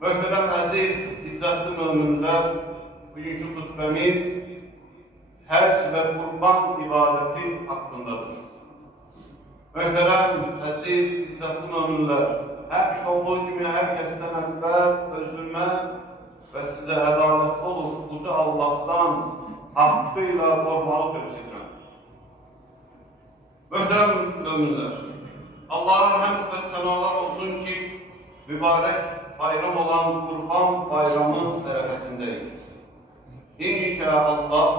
Möhtərəm əziz, izzətli möminlər, bugünkü xutbəmiz həcc və qurban ibadəti haqqındadır. Möhtərəm əziz, izzətli möminlər, həmişə olduğu kimi hər kəsdən əvvəl özümə və sizə ədalətli olur, uca Allahdan haqqı ilə qorxmağı tövsiyə edirəm. Möhtərəm möminlər, Allah'a həmd və sənalar olsun ki, mübarək bayram olan Qurban bayramının ərəfəsindəyik. İnşallah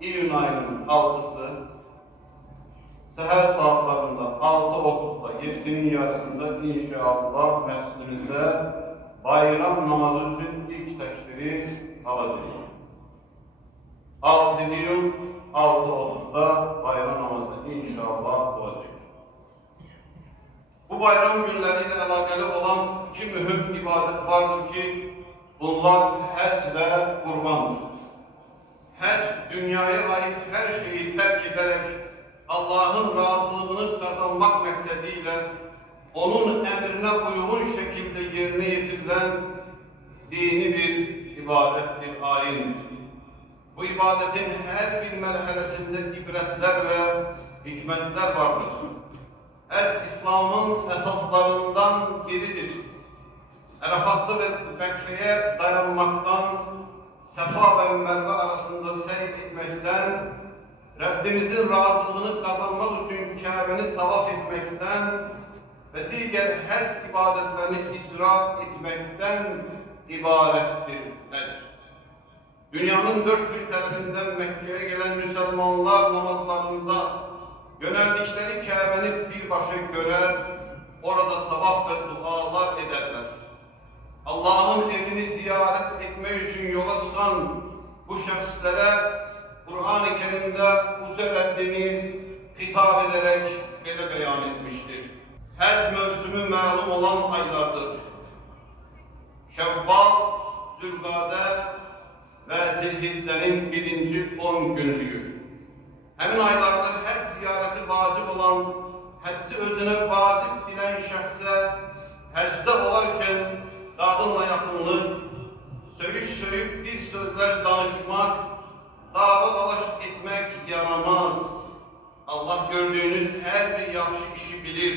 iyun ayının 6'sı səhər saatlarında 6:30'da 7'nin yarısında inşallah məscidimizdə bayram namazı üçün ilk təkbiri alacağıq. 6 iyun 6:30'da bayram namazı inşallah olacaq. Bu bayram günləri ilə əlaqəli olan iki mühüm ibadət vardır ki, bunlar həcc və qurbandır. Həcc, dünyaya ait hər şeyi tərk edərək Allahın razılığını qazanmaq məqsədilə onun əmrinə uyğun şəkildə yerinə yetirilən dini bir ibadətdir, ayindir. Bu ibadətin hər bir mərhələsində ibrətlər və hikmətlər vardır. Həcc İslamın əsaslarından biridir. Ərafatda və vəqfəyə dayanmaqdan, Səfa və Mərvə arasında səy etməkdən, Rəbbimizin razılığını qazanmaq üçün Kəbəni tavaf etməkdən və digər həcc ibadətlərini icra etməkdən ibarətdir həcc. Dünyanın dört bir tərəfindən Məkkəyə gələn müsəlmanlar namazlarında yöneldikleri Kəbəni birbaşa görər, orada tavaf və dualar edərlər. Allah'ın evini ziyaret etmək üçün yola çıxan bu şəxslərə Kur'an-ı Kerimdə Uca Rəbbimiz xitab edərək belə bəyan etmişdir. Həcc mövsümü məlum olan aylardır. Şəvval, Zülqadə və Zilhiccənin birinci 10 günlüyü. Həmin aylarda həcc ziyarəti vacib olan, həcci özünə vacib bilən şəxsə həcdə olarkən qadınla yaxınlıq, söyüş pis sözlər danışmaq, dava dalaş etmək yaramaz. Allah gördüğünüz hər bir yaxşı işi bilir.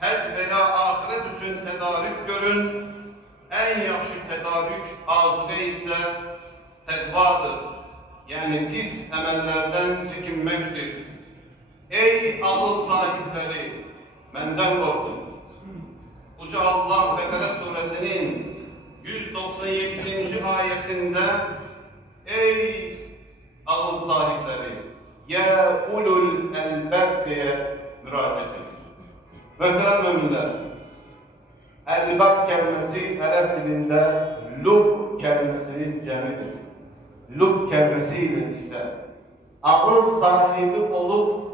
Həcc veya ahirət üçün tədarük görün, ən yaxşı tədarük azuqə isə təqvadır. Yəni pis əməllərdən çəkinməkdir. Ey ağıl sahibləri, məndən qorxun. Uca Allah Bəqərə suresinin 197. ayəsində ey ağıl sahibləri, ya ulul əlbəb deyə müraciət edir. Möhtərəm möminlər, əlbəb kəlməsi ərəb dilində lub kəlməsinin cəmidir. Lub kəlməsiyle ise ağıl sahibi olup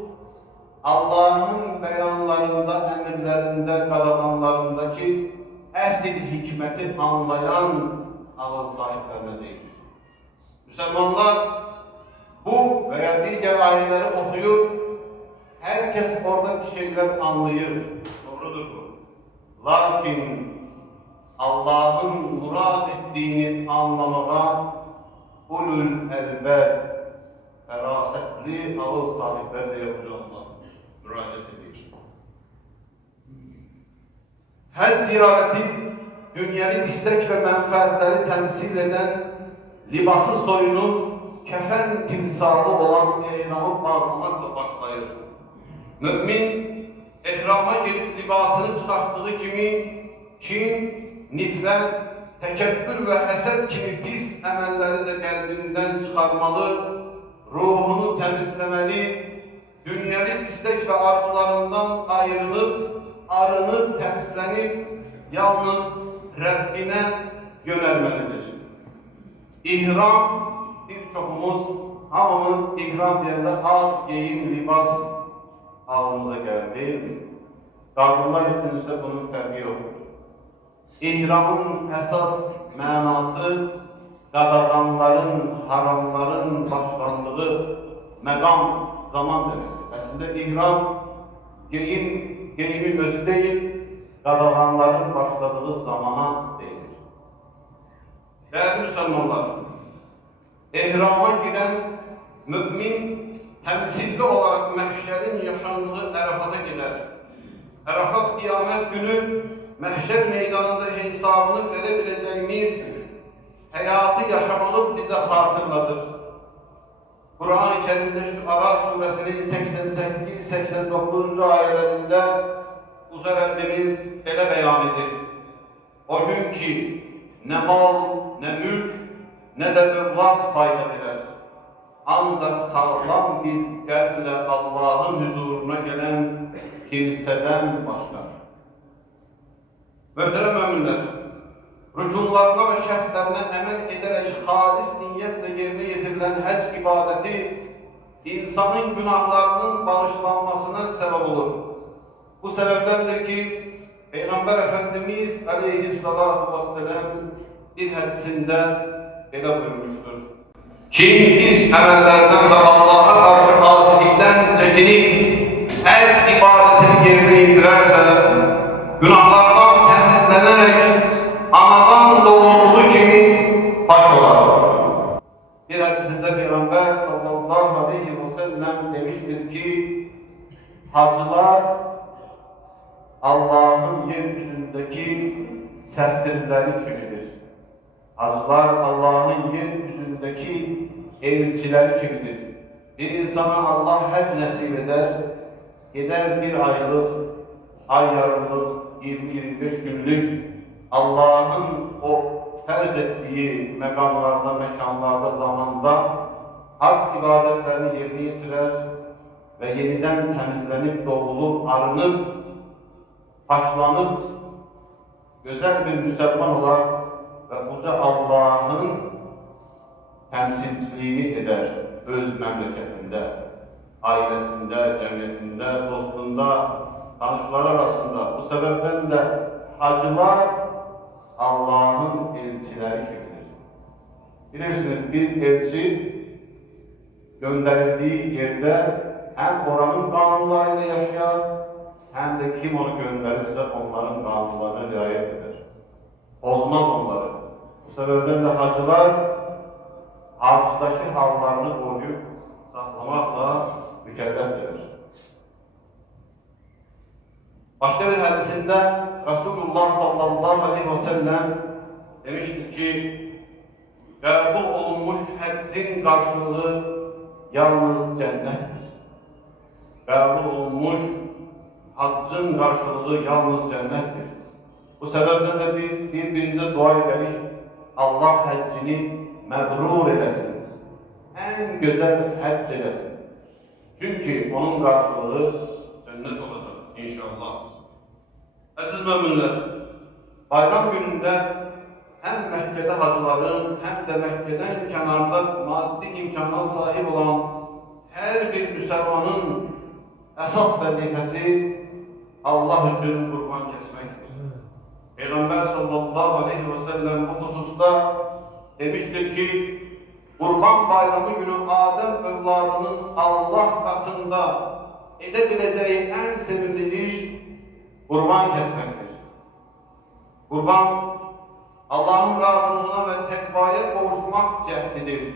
Allah'ın beyanlarında, emirlerinde, qadağanlarındaki əsl hikmeti anlayan ağıl sahiplerine değil. Müslümanlar bu veya diğer ayetleri okuyup herkes orada bir şeyler anlıyor. Doğrudur bu. Lakin Allah'ın murad ettiğini anlamaya ulul elbab, ferasetli ağıl sahipleri yapıcı Allah müracaat ediyor. Her ziyareti dünyanın istek ve menfaatleri temsil eden libası soyunu kefen timsalı olan ehramı bağlamakla başlayır. Mümin ehrama gelip libasını çıkarttığı kimi kin, nifret, tekebbür ve haset gibi pis emelleri de kalbinden çıkarmalı, ruhunu temizlemeli, dünyevi istek ve arzularından ayrılıp, arınıp, temizlenip, yalnız Rabbine yönelmelidir. İhram, birçokumuz, hamımız ihram diyende ağ, giyim, libas ağımıza geldi değil mi? Kadınlar için ise bunun fərqi yoktur. İhramın esas mənası qadağanların, haramların başlandığı məqam, zaman demektir. Aslında ihram, geyimin özü değil, qadağanların başladığı zamana deyilir. Değerli Müslümanlar, ehrama giren mümin temsilli olarak mehşerin yaşandığı Ərafat'a gider. Ərafat kıyamet günü mehşer meydanında hesabını verebileceğimiz hayatı yaşamalı bize hatırlatır. Kur'an-ı Kerim'de şu Araf suresinin 88-89. ayelerinde Uza Rabbimiz ele beyan edir. O gün ki ne mal, ne mülk, ne de evlat fayda verer. Ancak sağlam bir kalple Allah'ın huzuruna gelen kimseden başlar. Muhterem müminler, rükunlarına ve şartlarına emel ederek halis niyetle yerine getirilen hac ibadeti insanın günahlarının bağışlanmasına sebep olur. Bu sebeplendir ki Peygamber Efendimiz Aleyhissalatu vesselam bir hadisinde böyle buyurmuştur. Kim pis emellerden ve Allah'a karşı asilikten çekinip hac ibadetini yerine getirerse günahlardan temizlenerek anadan doğduğu gibi pak olar. Bir hadisinde Peygamber sallallahu aleyhi ve sellem demiştir ki hacılar Allah'ın yeryüzündeki sefirleri gibidir. Hacılar Allah'ın yeryüzündeki elçileri gibidir. Bir insana Allah hac nasip eder, gider bir aylık, ay yarımlık, 20-25 günlük Allah'ın o tercih ettiği mekanlarda, mekanlarda, zamanda hac ibadetlerini yerine getirer ve yeniden temizlenip, doğulup, arınıp, paklanıp, güzel bir Müslüman olarak ve Yüce Allah'ın temsilciliğini eder öz memleketinde, ailesinde, cemiyetinde, dostunda, tanışları arasında. Bu sebepten de hacılar Allah'ın elçileri gibidir. Bilirsiniz bir elçi gönderildiği yerde hem oranın kanunlarıyla yaşar hem de kim onu gönderirse onların kanunlarına riayet eder. Bozmaz onları. Bu sebepten de hacılar hacdaki hallarını koruyup saklamakla mükelleftir. Başka bir hadisinde Resulullah sallallahu aleyhi ve sellem demiştir ki kabul olunmuş haccin karşılığı yalnız cennettir. Kabul olunmuş haccın karşılığı yalnız cennettir. Bu sebepten de biz birbirimize dua ederiz. Allah haccini mebrur eylesin. En güzel hac eylesin. Çünkü onun karşılığı cennet olacak inşallah. Aziz müminler, bayram gününde hem Mekke'de hacıların hem de Mekke'den kenarda maddi imkana sahip olan her bir Müslümanın esas vazifesi Allah için kurban kesmektir. Peygamber sallallahu aleyhi ve sellem bu hususta demiştir ki Kurban Bayramı günü Adem evladının Allah katında edebileceği en sevimli iş kurban kesmektir. Kurban Allah'ın razılığına ve tekvaya kavuşmak cehdidir,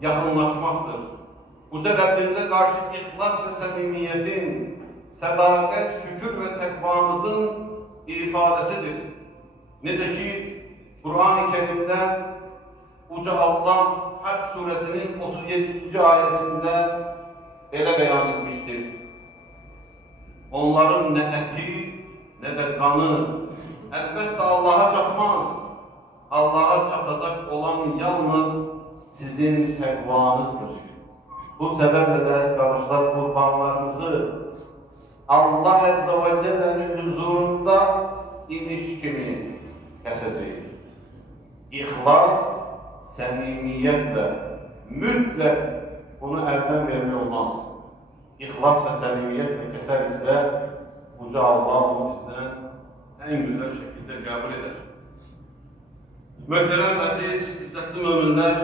yakınlaşmaktır. Yüce Rabbimize karşı ihlas ve samimiyetin, sadakat, şükür ve tekvamızın ifadesidir. Nitekim Kur'an-ı Kerim'de Yüce Allah Hac suresinin 37. ayetinde böyle beyan etmiştir. Onların ne eti ne de kanı elbette Allah'a çatmaz. Allah'a çatacak olan yalnız sizin tekvanızdır. Bu sebeple de kardeşler kurbanlarınızı Allah Azze ve Celle'nin huzurunda ilişkimi keseceğiz. İhlas, samimiyetle, mütlak bunu elden verme olmaz. İhlas ve samimiyetle keser ise Yüce Allah onu bizden en güzel şekilde kabul eder. Muhterem, aziz, izzetli müminler,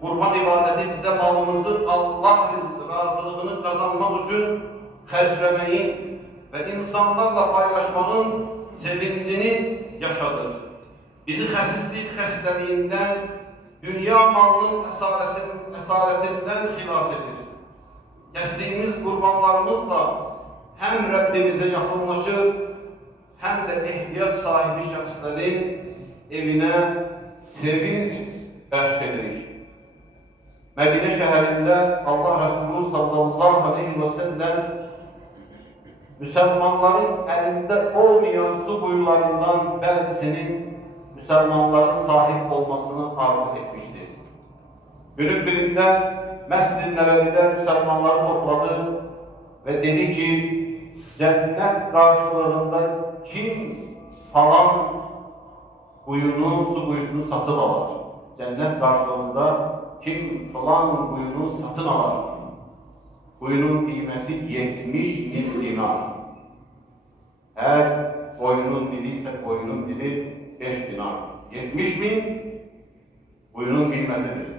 kurban ibadeti bize malımızı Allah razılığını kazanmak için harcamayı ve insanlarla paylaşmanın sevincini yaşadır. Bizi xəsislik xəstəliyindən, dünya malının əsaretinden xilas edir. Kəsdiyimiz qurbanlarımızla həm Rəbbimizə yaxınlaşır, həm də ehtiyac sahibi şəxslərin evinə sevinç bəxş edirik. Mədinə şəhərində Allah Resulü sallallahu aleyhi ve sellem Müslümanların əlində olmayan su quyularından bəzisinin Müslümanların sahip olmasını arzu etmiştir. Günün birində Məscid-i Nəbəvidə Müslümanları topladı ve dedi ki, cennet karşılığında kim falan kuyunun, su kuyusunu satın alır? Cennet karşılığında kim falan kuyunu satın alır? Kuyunun kıymeti 70.000 dinar. Eğer koyunun dili ise koyunun dili 5 dinar. 70.000 kuyunun kıymetidir.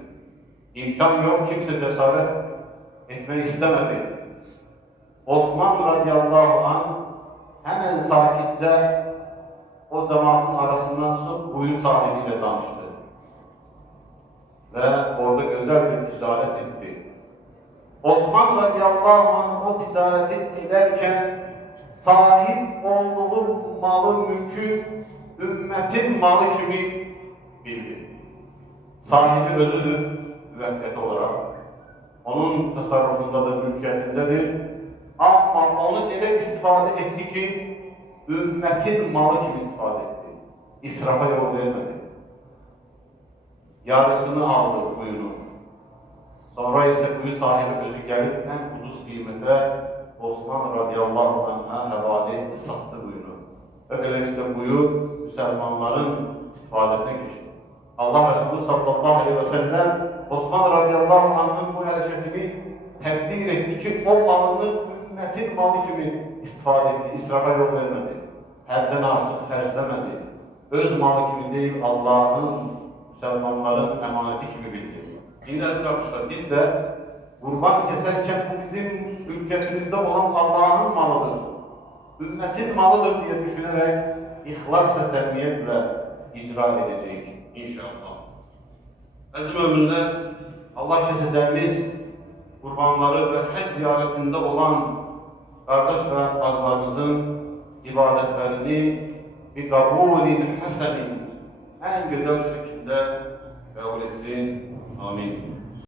İmkan yok, kimse cesaret etmek istemedi. Osman radıyallahu anh hemen sakitçe o cemaatin arasından çıkıp kuyu sahibiyle danıştı. Ve orada güzel bir ticaret etti. Osman radıyallahu anh o ticareti ederken sahip olduğu malı, mülkü ümmetin malı kimi bildi. Sahibi özüdür müvekkil olarak. Onun tasarrufundadır, mülkiyetindedir. Ama onu ele istifade etti ki ümmetin malı gibi istifade etti. İsrafa yol vermedi. Yarısını aldı kuyunu. Sonra ise kuyu sahibi özü gelip en ucuz kıymete Osman radıyallahu anh'a havale etti, sattı kuyunu. Ve böylelikle kuyu Müslümanların istifadesine geçti. Allah Resulü sallallahu aleyhi ve sellem Osman radıyallahu anh'ın bu hareketini tebdil etti ki o malını ümmetin malı gibi istifade etti, israfa yol vermedi. Hadden artık harcamedi. Öz malı gibi değil, Allah'ın, Müslümanların emaneti gibi bildi. Şimdi aziz arkadaşlar, biz de kurban keserken bu bizim ülketimizde olan Allah'ın malıdır. Ümmetin malıdır diye düşünerek ihlas ve sevmiyetle icra edeceğiz inşallah. Aziz müminler, Allah keseceğimiz kurbanları ve hac ziyaretinde olan kardeş ve bacılarımızın ibadetlerini bir kabulin hasenin en güzel şekilde kabul etsin. Amin.